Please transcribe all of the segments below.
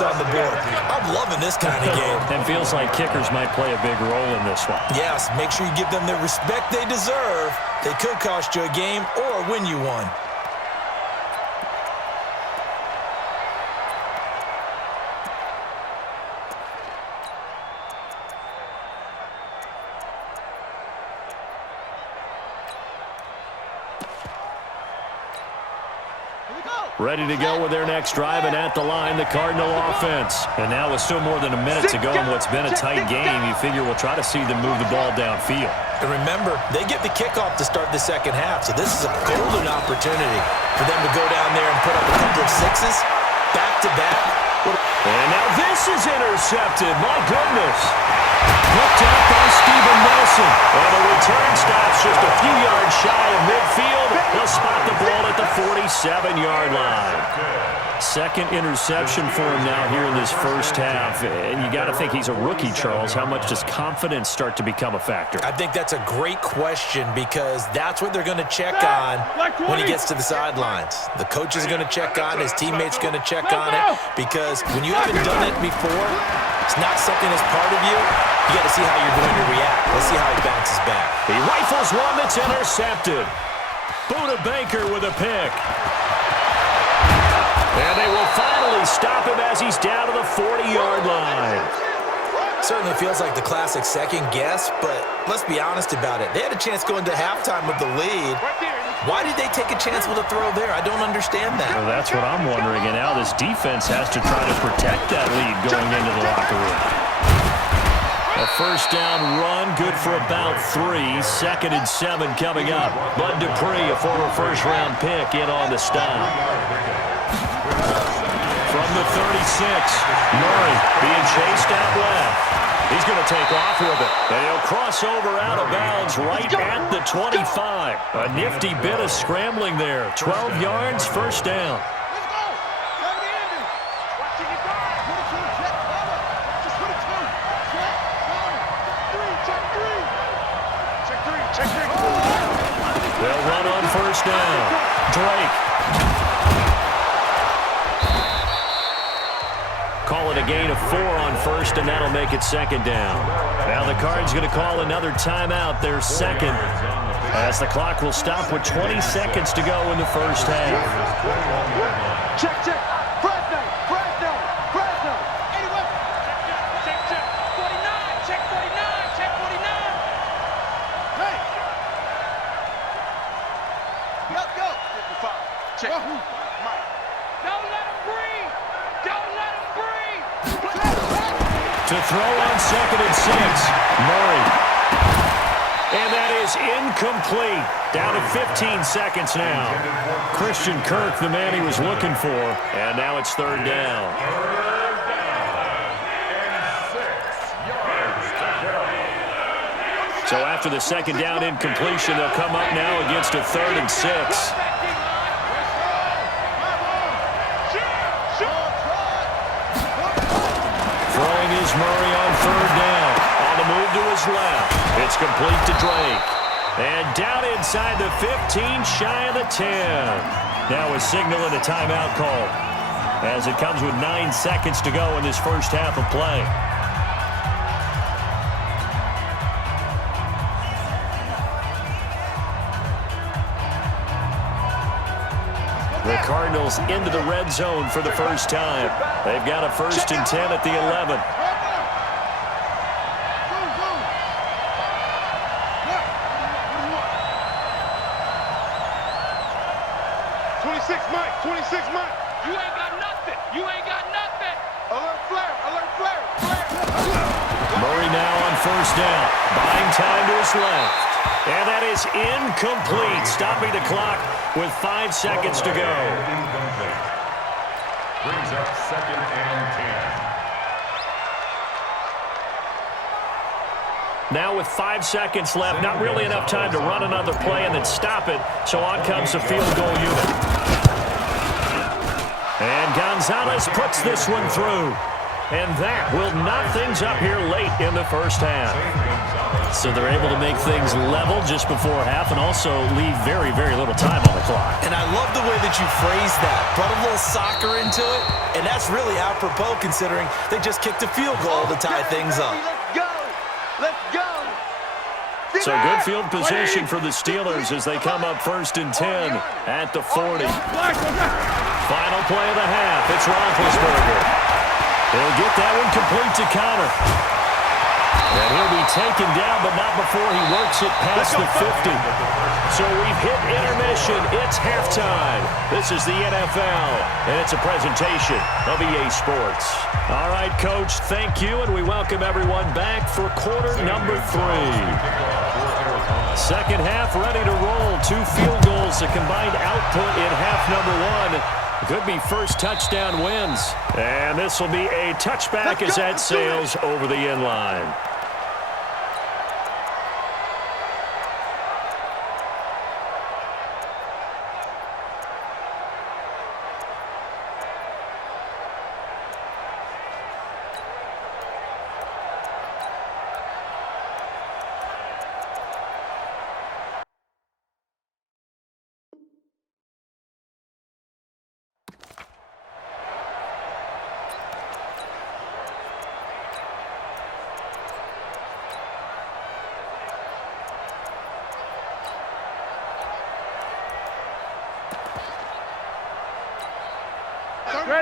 points on the board. I'm loving this kind of game. And feels like kickers might play a big role in this one. Yes, make sure you give them the respect they deserve. They could cost you a game or win you one. Ready to go with their next drive, and at the line, the Cardinal offense. And now with still more than a minute to go in what's been a tight game, you figure we'll try to see them move the ball downfield. And remember, they get the kickoff to start the second half, so this is a golden opportunity for them to go down there and put up a couple of sixes, back-to-back. And now this is intercepted. My goodness. Picked up by Steven Nelson. And the return stops just a few yards shy of midfield. They'll spot the ball at the 47-yard line. Second interception for him now here in this first half. And you got to think he's a rookie, Charles. How much does confidence start to become a factor? I think that's a great question because that's what they're going to check on when he gets to the sidelines. The coach is going to check on, his teammates going to check on it, because when you haven't done it before, it's not something that's part of you. You got to see how you're going to react. Let's see how he bounces back. He rifles one that's intercepted. Buda Baker with a pick. And they will finally stop him as he's down to the 40-yard line. Certainly feels like the classic second guess, but let's be honest about it. They had a chance going to halftime with the lead. Why did they take a chance with a throw there? I don't understand that. Well, that's what I'm wondering. And now this defense has to try to protect that lead going into the locker room. A first down run, good for about 3. 2nd and 7 coming up. Bud Dupree, a former first-round pick, in on the stop. From the 36, Murray being chased out left. He's going to take off with it. And he'll cross over out of bounds right at the 25. A nifty bit of scrambling there. 12 yards, first down. They'll run on first down. Drake. Call it a gain of 4 on first, and that'll make it second down. Now the Cards going to call another timeout, their second, as the clock will stop with 20 seconds to go in the first half. Check, check. Fresno, Fresno, Fresno. 81. Check, check. 49, check 49, check 49. Hey. Go. 55. Check. Mike. Don't let him breathe. Don't let him breathe. To throw on 2nd and 6, Murray. And that is incomplete. Down to 15 seconds now. Christian Kirk, the man he was looking for. And now it's 3rd down. So after the 2nd down incompletion, they'll come up now against a 3rd and 6. Throwing is Murray on 3rd down. On the move to his left. It's complete to Drake. And down inside the 15, shy of the 10. Now a signal and a timeout call, as it comes with 9 seconds to go in this first half of play. The Cardinals into the red zone for the first time. They've got a 1st and 10 at the 11. 26, Mike. 26, Mike. You ain't got nothing. You ain't got nothing. Alert flare. Alert flare. Murray now on 1st down. Buying time to his left. And that is incomplete. Stopping the clock with 5 seconds to go. Brings up 2nd and 10. Now with 5 seconds left, not really enough time to run another play and then stop it. So on comes the field goal unit. And Gonzalez puts this one through. And that will knock things up here late in the first half. So they're able to make things level just before half and also leave very, very little time on the clock. And I love the way that you phrase that. Brought a little soccer into it, and that's really apropos considering they just kicked a field goal to tie things up. Let's go! Let's go! So good field position for the Steelers as they come up 1st and 10 at the 40. Final play of the half. It's Roethlisberger. He'll get that one complete to Connor. And he'll be taken down, but not before he works it past the 50. So we've hit intermission. It's halftime. This is the NFL, and it's a presentation of EA Sports. All right, Coach, thank you, and we welcome everyone back for quarter number 3. Second half ready to roll. 2 field goals, a combined output in half number 1. Could be first touchdown wins. And this will be a touchback as that sails over the end line.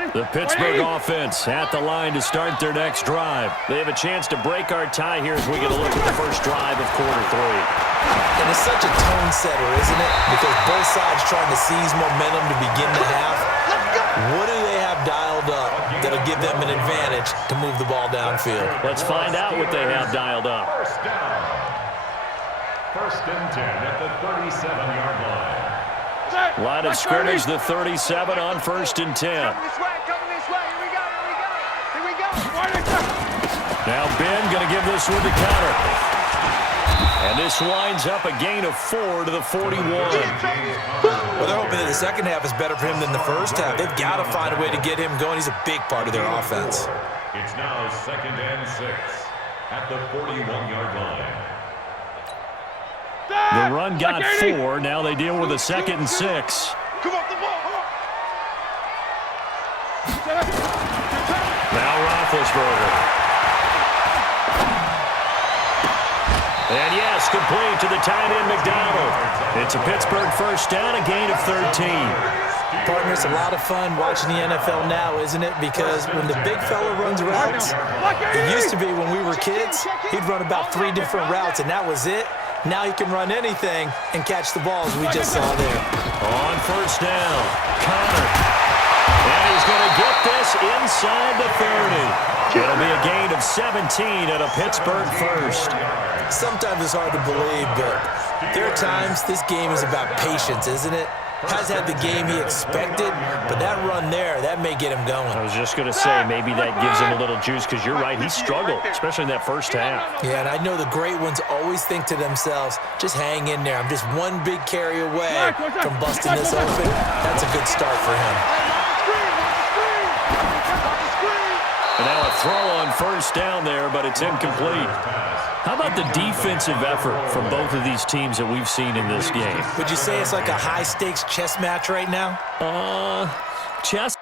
The Pittsburgh offense at the line to start their next drive. They have a chance to break our tie here as we get a look at the first drive of quarter 3. And it's such a tone setter, isn't it? Because both sides trying to seize momentum to begin the half. What do they have dialed up that'll give them an advantage to move the ball downfield? Let's find out what they have dialed up. First down. 1st and 10 at the 37-yard line. Line of scrimmage, the 37 on 1st and 10. Coming this way, here we go, here we go. Now Ben going to give this one to Connor. And this winds up a gain of 4 to the 41. Well, they're hoping that the second half is better for him than the first half. They've got to find a way to get him going. He's a big part of their offense. It's now 2nd and 6 at the 41-yard line. The run got 4. Now they deal with a 2nd and 6. Come on, the ball. Now Roethlisberger. And yes, complete to the tight end McDonald. It's a Pittsburgh first down, a gain of 13. Partner, it's a lot of fun watching the NFL now, isn't it? Because when the big fella runs routes, it used to be when we were kids, he'd run about 3 different routes, and that was it. Now he can run anything and catch the balls we just saw there. On first down, Connor. And he's going to get this inside the 30. It'll be a gain of 17 at a Pittsburgh first. Sometimes it's hard to believe, but there are times this game is about patience, isn't it? Has had the game he expected, but that run there, that may get him going. I was just going to say, maybe that gives him a little juice, because you're right, he struggled, especially in that first half. Yeah, and I know the great ones always think to themselves, just hang in there. I'm just one big carry away from busting this open. That's a good start for him. And now a throw on first down there, but it's incomplete. How about the defensive effort from both of these teams that we've seen in this game? Would you say it's like a high-stakes chess match right now? Chess.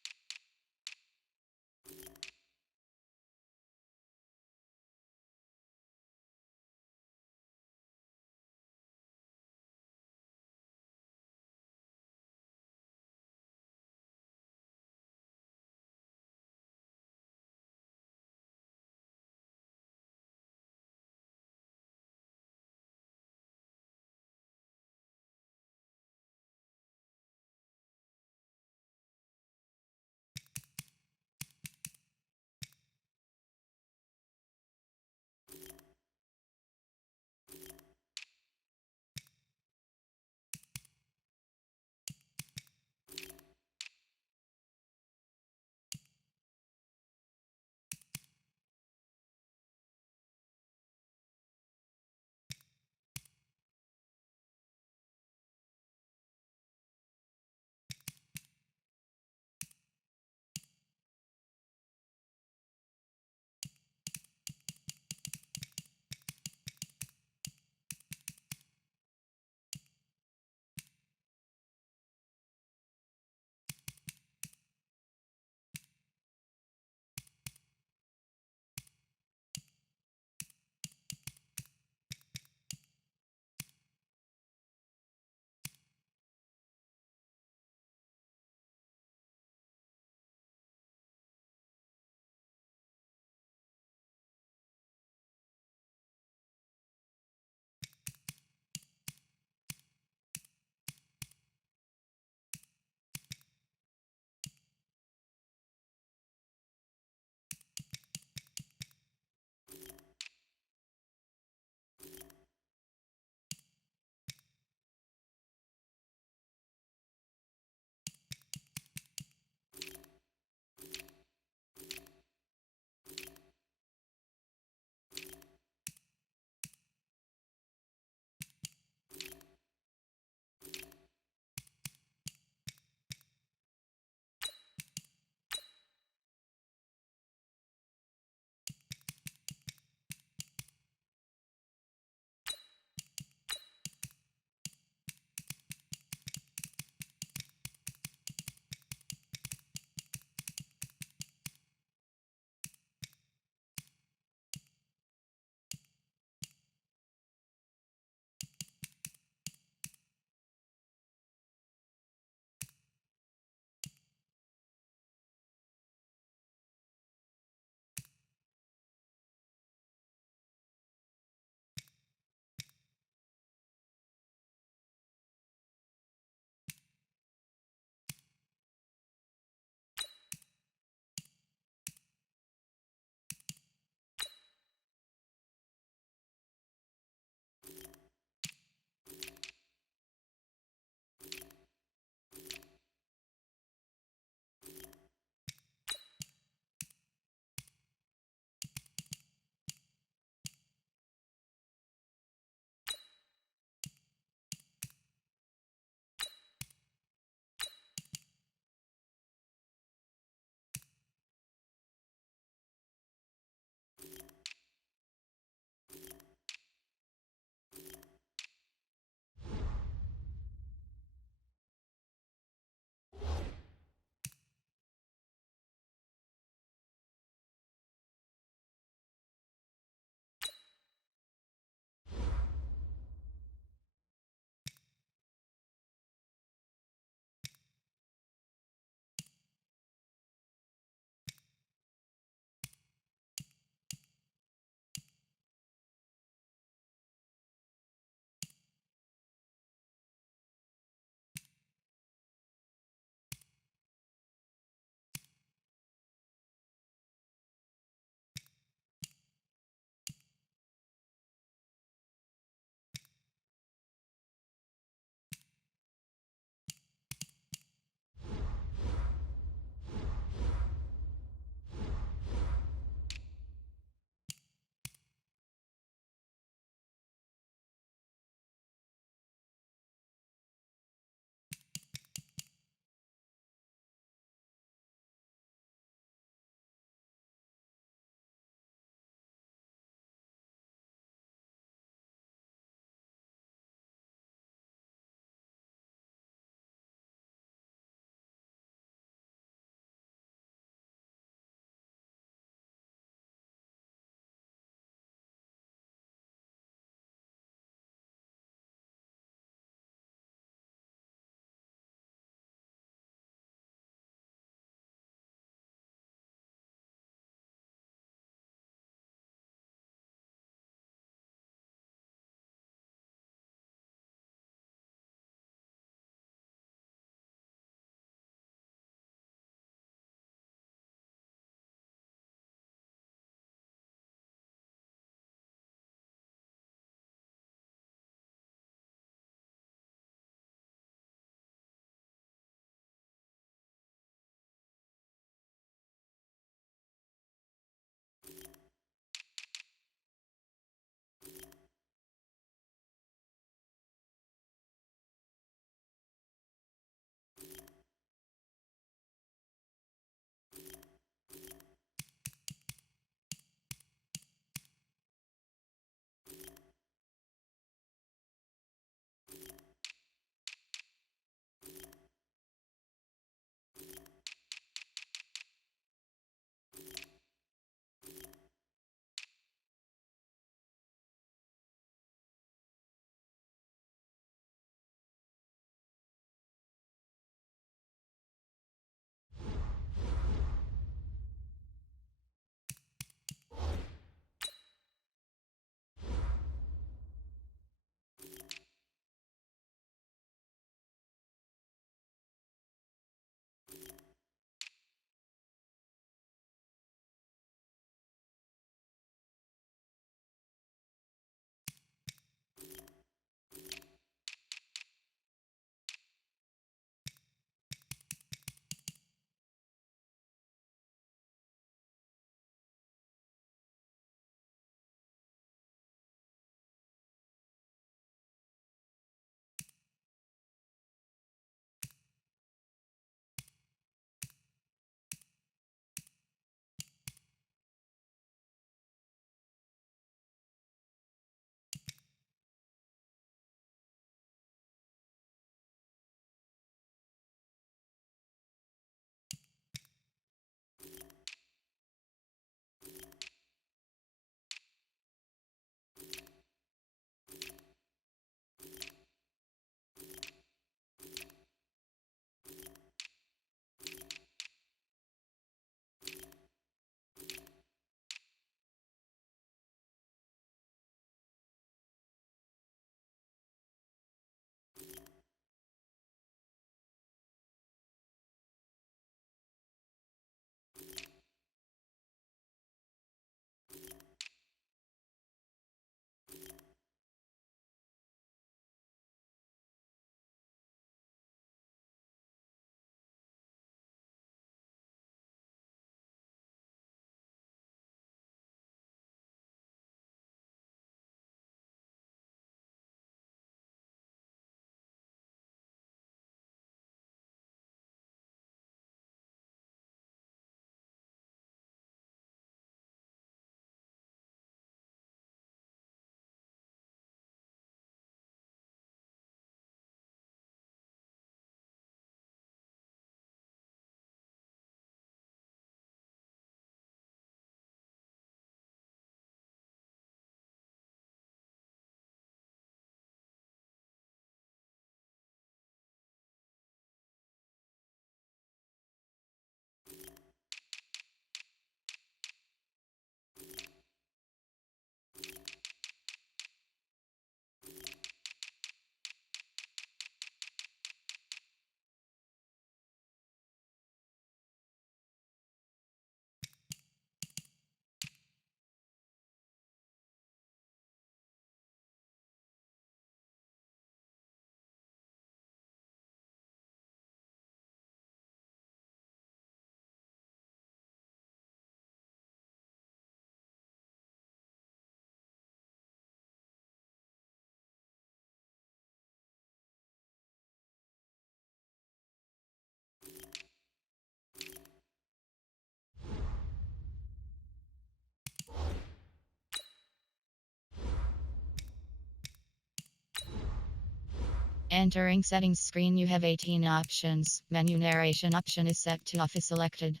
Entering settings screen, you have 18 options. Menu narration option is set to off is selected.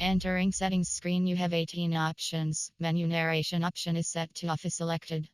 Entering settings screen, you have 18 options. Menu narration option is set to off is selected.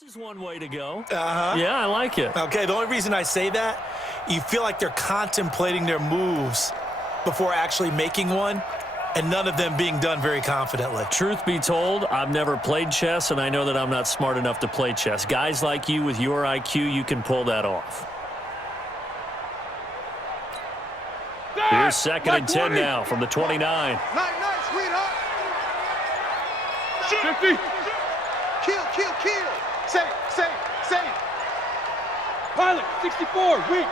This is one way to go. Uh-huh. Yeah, I like it. Okay, the only reason I say that, you feel like they're contemplating their moves before actually making one, and none of them being done very confidently. Truth be told, I've never played chess, and I know that I'm not smart enough to play chess. Guys like you with your IQ, you can pull that off. Here's 2nd and 10 now from the 29. Night, sweetheart. 50. Kill. Save. Pilot, 64, weak.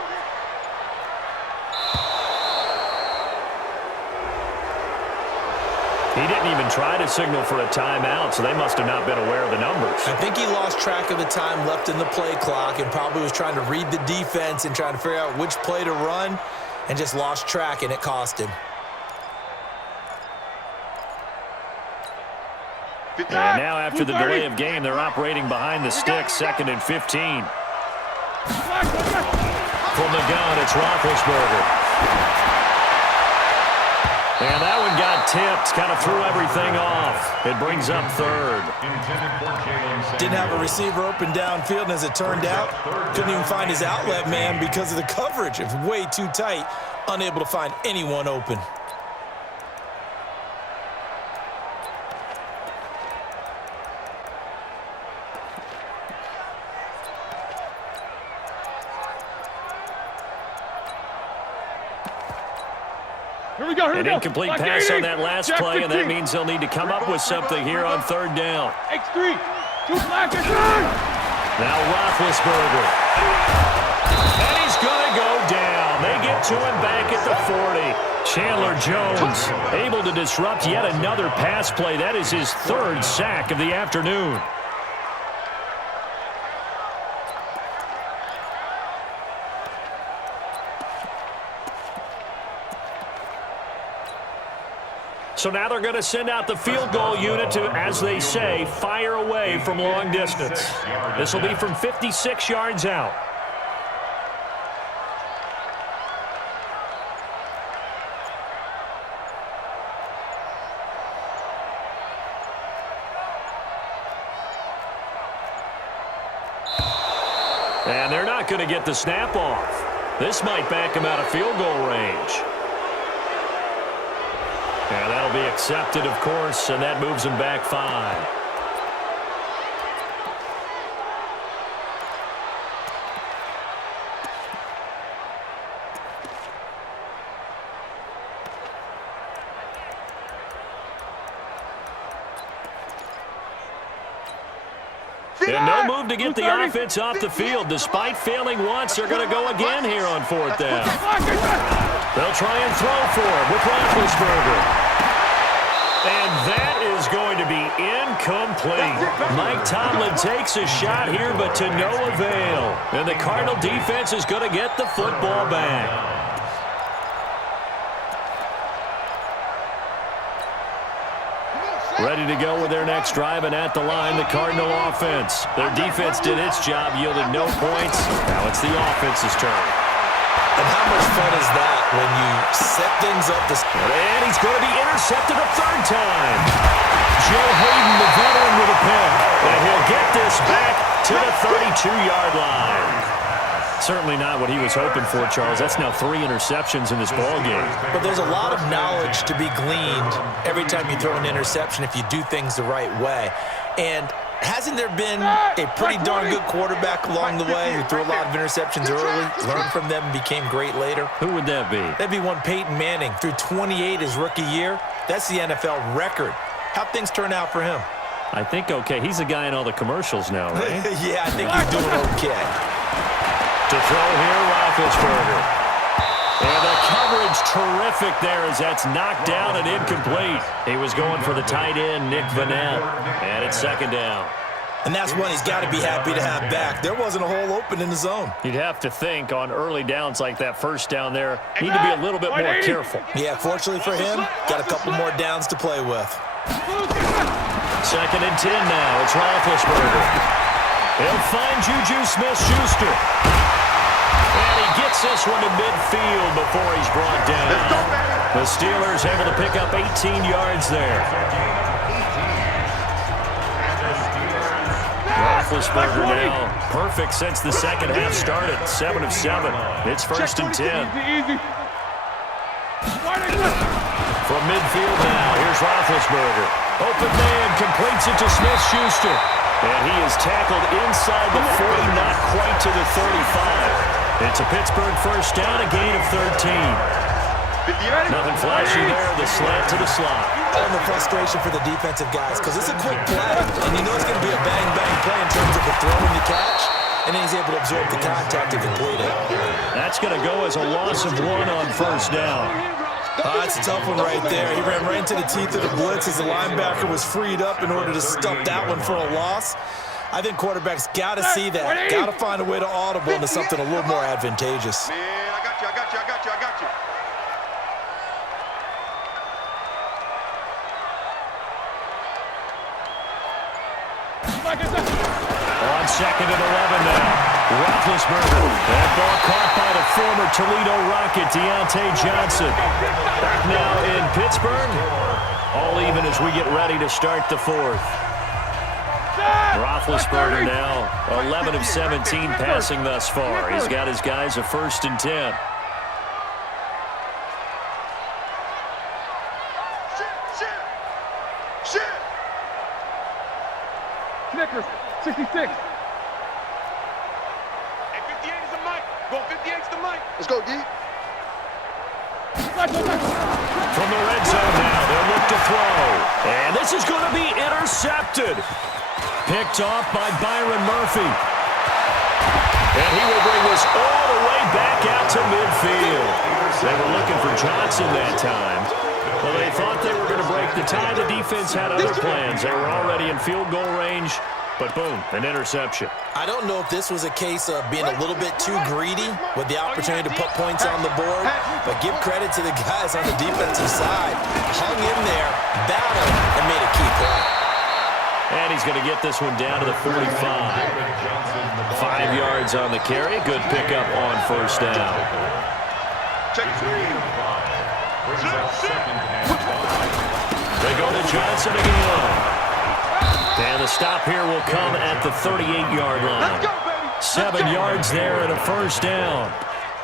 He didn't even try to signal for a timeout, so they must have not been aware of the numbers. I think he lost track of the time left in the play clock and probably was trying to read the defense and trying to figure out which play to run and just lost track, and it cost him. And now after the delay of game, they're operating behind the sticks, 2nd and 15. From the gun, it's Roethlisberger. And that one got tipped, kind of threw everything off. It brings up 3rd. Didn't have a receiver open downfield, and as it turned out, couldn't even find his outlet man because of the coverage. It was way too tight, unable to find anyone open. An incomplete pass on that last play, and that means they'll need to come up with something here on 3rd down. X3, 2 black and Now Roethlisberger. And he's going to go down. They get to him back at the 40. Chandler Jones able to disrupt yet another pass play. That is his 3rd sack of the afternoon. So now they're going to send out the field goal unit to, as they say, fire away from long distance. This will be from 56 yards out. And they're not going to get the snap off. This might back them out of field goal range. And that'll be accepted, of course, and that moves him back 5. And no move to get the offense off the field. Despite failing once, they're going to go again here on 4th down. They'll try and throw for him with Roethlisberger. And that is going to be incomplete. Mike Tomlin takes a shot here, but to no avail. And the Cardinal defense is going to get the football back. Ready to go with their next drive, and at the line, the Cardinal offense. Their defense did its job, yielded no points. Now it's the offense's turn. And how much fun is that when you set things up to... And he's going to be intercepted a 3rd time. Joe Hayden, the veteran, with a pick. And he'll get this back to the 32-yard line. Certainly not what he was hoping for, Charles. That's now 3 interceptions in this ballgame. But there's a lot of knowledge to be gleaned every time you throw an interception if you do things the right way. And hasn't there been a pretty darn good quarterback along the way who threw a lot of interceptions early, learned from them, and became great later? Who would that be? That'd be one Peyton Manning. Threw 28 his rookie year. That's the NFL record. How'd things turn out for him? I think okay. He's the guy in all the commercials now, right? Yeah, I think he's doing okay. To throw here, Roethlisberger. And the coverage terrific there as that's knocked down and incomplete. He was going for the tight end, Nick Vanette. And it's 2nd down. And that's one he's got to be happy to have back. There wasn't a hole open in the zone. You'd have to think on early downs like that 1st down there, need to be a little bit more careful. Yeah, fortunately for him, got a couple more downs to play with. 2nd and 10 now. It's Roethlisberger. He'll find Juju Smith-Schuster. And he gets this one to midfield before he's brought down. The Steelers able to pick up 18 yards there. Roethlisberger now. Perfect since the second half started. 7 of 7. It's 1st and 10. From midfield now, here's Roethlisberger. Open man, completes it to Smith-Schuster. And he is tackled inside the 40, not quite to the 35. It's a Pittsburgh first down, a gain of 13. Nothing flashy there, the slant to the slot. And the frustration for the defensive guys, because it's a quick play, and you know it's going to be a bang-bang play in terms of the throw and the catch, and then he's able to absorb the contact and complete it. That's going to go as a loss of 1 on first down. That's a tough one right there. He ran right into the teeth of the blitz as the linebacker was freed up in order to stuff that one for a loss. I think quarterbacks got to see that. Got to find a way to audible into something a little more advantageous. Man, I got you. On 2nd and 11 now. Roethlisberger. That ball caught by the former Toledo Rocket, Deontay Johnson. Back now in Pittsburgh. All even as we get ready to start the 4th. Roethlisberger now 11 of 17 passing thus far. He's got his guys a 1st and 10. Snickers, 66. Hey, 58 is the mic. Go 58's the mic. Let's go, D. From the red zone now, they'll look to throw. And this is going to be intercepted. Picked off by Byron Murphy. And he will bring this all the way back out to midfield. They were looking for Johnson that time. Well, they thought they were going to break the tie. The defense had other plans. They were already in field goal range. But boom, an interception. I don't know if this was a case of being a little bit too greedy with the opportunity to put points on the board, but give credit to the guys on the defensive side. Hung in there, battled, and made a key play. And he's going to get this one down to the 45. 5 yards on the carry. Good pickup on first down. They go to Johnson again. And the stop here will come at the 38-yard line. 7 yards there and a first down.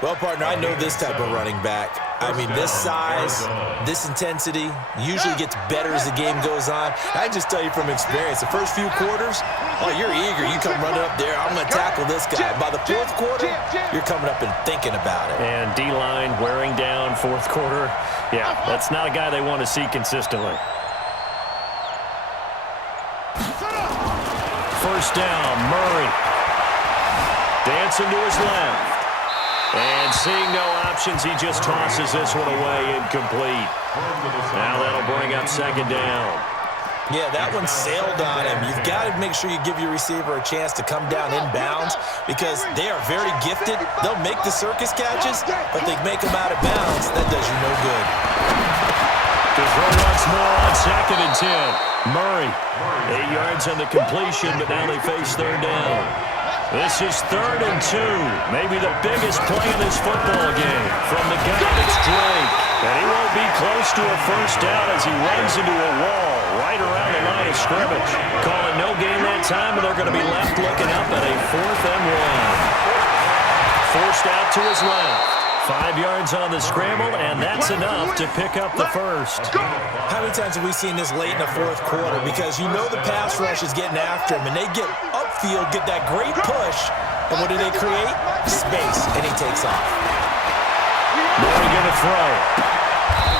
Well, partner, I know this type of running back. I mean, this size, this intensity usually gets better as the game goes on. I just tell you from experience, the first few quarters, oh, you're eager. You come running up there, I'm going to tackle this guy. By the 4th quarter, you're coming up and thinking about it. And D-line wearing down 4th quarter. Yeah, that's not a guy they want to see consistently. First down, Murray. Dancing to his left. And seeing no options, he just tosses this one away incomplete. Now that'll bring up 2nd down. Yeah, that one sailed on him. You've got to make sure you give your receiver a chance to come down inbounds because they are very gifted. They'll make the circus catches, but they make them out of bounds. That does you no good. To throw once more on 2nd and 10. Murray, 8 yards on the completion, but now they face 3rd down. This is 3rd and 2. Maybe the biggest play in this football game from the guy that's Drake. And he won't be close to a first down as he runs into a wall right around the line of scrimmage. Calling no gain that time, and they're going to be left looking up at a 4th and 1. Forced out to his left. 5 yards on the scramble, and that's enough to pick up the first. How many times have we seen this late in the 4th quarter? Because you know the pass rush is getting after him, and they get upfield, get that great push, and what do they create? Space, and he takes off. Murray going to throw.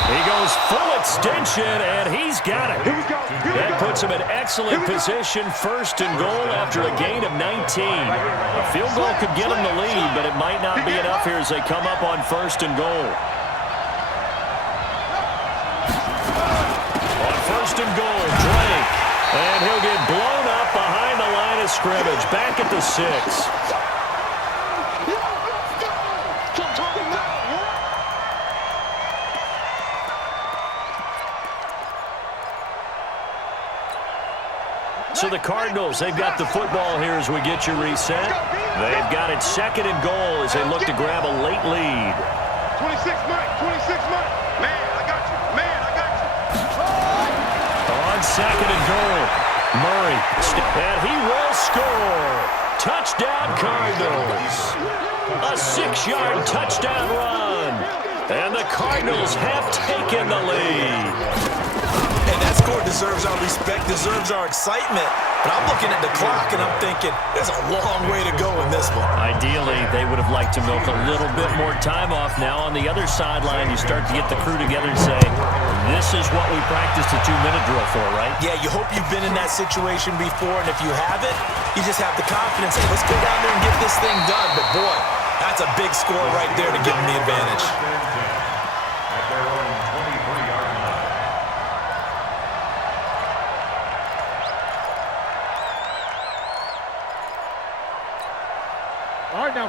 He goes full extension, and he's got it. That puts him in excellent position, 1st and goal after a gain of 19. A field goal could get him the lead, but it might not be enough here as they come up on 1st and goal. On 1st and goal, Drake. And he'll get blown up behind the line of scrimmage, back at the 6. So the Cardinals, they've got the football here as we get you reset. They've got it 2nd and goal as they look to grab a late lead. 26 Mike. Man, I got you. On 2nd and goal. Murray, and he will score. Touchdown, Cardinals. A 6-yard touchdown run. And the Cardinals have taken the lead. And that score deserves our respect, deserves our excitement. But I'm looking at the clock, and I'm thinking, there's a long way to go in this one. Ideally, they would have liked to milk a little bit more time off. Now on the other sideline, you start to get the crew together and say, this is what we practiced a 2-minute drill for, right? Yeah, you hope you've been in that situation before, and if you haven't, you just have the confidence, hey, let's go down there and get this thing done. But boy, that's a big score right there to give them the advantage. At their own 23-yard line.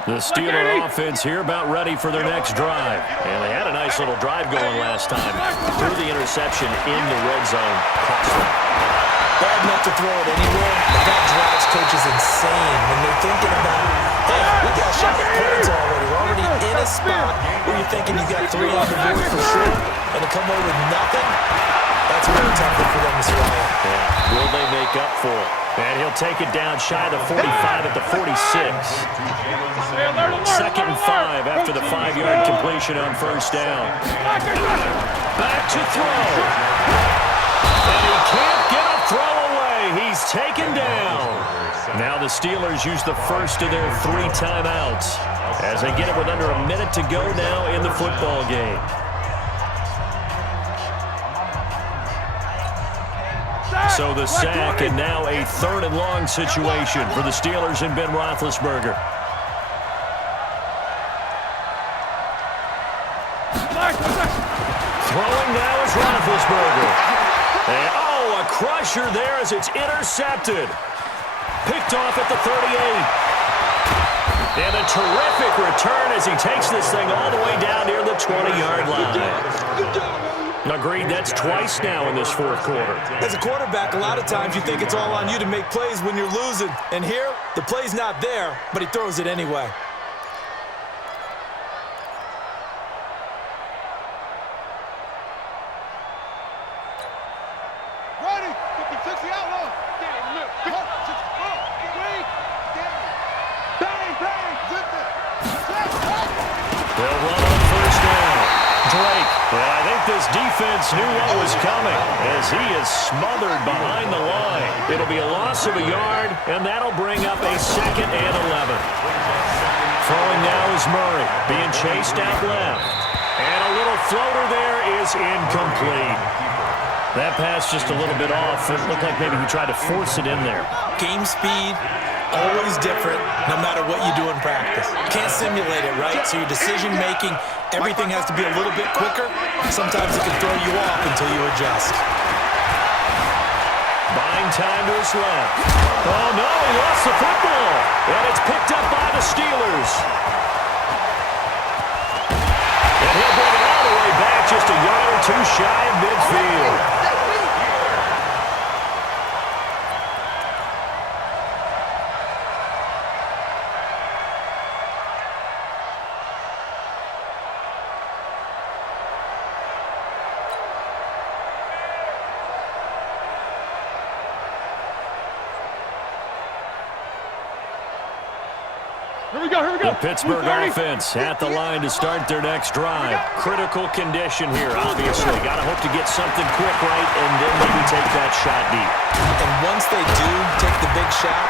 The Steeler offense here about ready for their next drive. And they had a nice little drive going last time. Threw the interception in the red zone. Cost them. Bad enough to throw it anywhere, but that drives coaches insane when they're thinking about, hey, we got shot at points already. We're already in a spot where you're thinking you got 3 on the board for sure, and to come away with nothing, that's a really tough one for them to swallow. Yeah. Will they make up for it? And he'll take it down shy of the 45 at the 46. 2nd and 5 after the 5-yard completion on first down. Back to throw. And he can't get a throw away. He's taken down. Now the Steelers use the first of their 3 timeouts as they get it with under a minute to go now in the football game. So the sack, and now a 3rd and long situation for the Steelers and Ben Roethlisberger. Throwing now is Roethlisberger. And, a crusher there as it's intercepted. Picked off at the 38. And a terrific return as he takes this thing all the way down near the 20-yard line. Agreed, that's twice now in this 4th quarter. As a quarterback, a lot of times you think it's all on you to make plays when you're losing. And here, the play's not there, but he throws it anyway. Ready, 50-60 outlaw. Bang, bang, zip it. They'll run on first down. Drake. Well, I think this defense knew what was coming as he is smothered behind the line. It'll be a loss of a yard, and that'll bring up a 2nd and 11. Throwing now is Murray, being chased out left. And a little floater there is incomplete. That pass just a little bit off. It looked like maybe he tried to force it in there. Game speed, always different, no matter what you do in practice. You can't simulate it, right? So your decision-making, everything has to be a little bit quicker. Sometimes it can throw you off until you adjust. Buying time to his left. Oh, no, he lost the football. And it's picked up by the Steelers. And he'll bring it all the way back just a yard or 2 shy of midfield. The Pittsburgh offense at the line to start their next drive. Critical condition here, obviously. Got to hope to get something quick right and then maybe take that shot deep. And once they do take the big shot,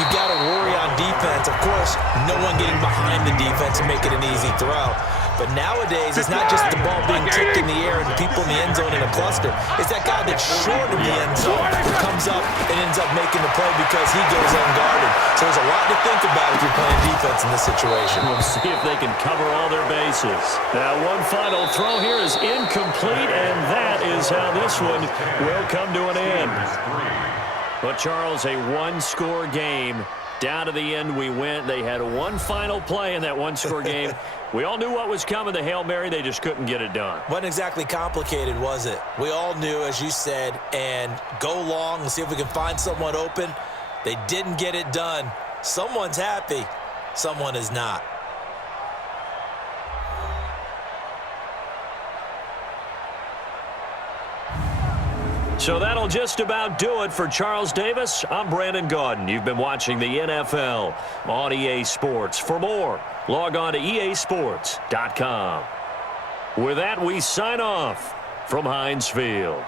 you've got to worry on defense. Of course, no one getting behind the defense and make it an easy throw. But nowadays, it's not just the ball being kicked in the air and people in the end zone in a cluster. It's that guy that's short of the end zone who comes up and ends up making the play because he goes unguarded. So there's a lot to think about if you're playing defense in this situation. We'll see if they can cover all their bases. Now, one final throw here is incomplete, and that is how this one will come to an end. But, Charles, a one-score game. Down to the end we went. They had one final play in that one-score game. We all knew what was coming, the Hail Mary. They just couldn't get it done. Wasn't exactly complicated, was it? We all knew, as you said, and go long and see if we can find someone open. They didn't get it done. Someone's happy. Someone is not. So that'll just about do it for Charles Davis. I'm Brandon Gaudin. You've been watching the NFL on EA Sports. For more, log on to easports.com. With that, we sign off from Heinz Field.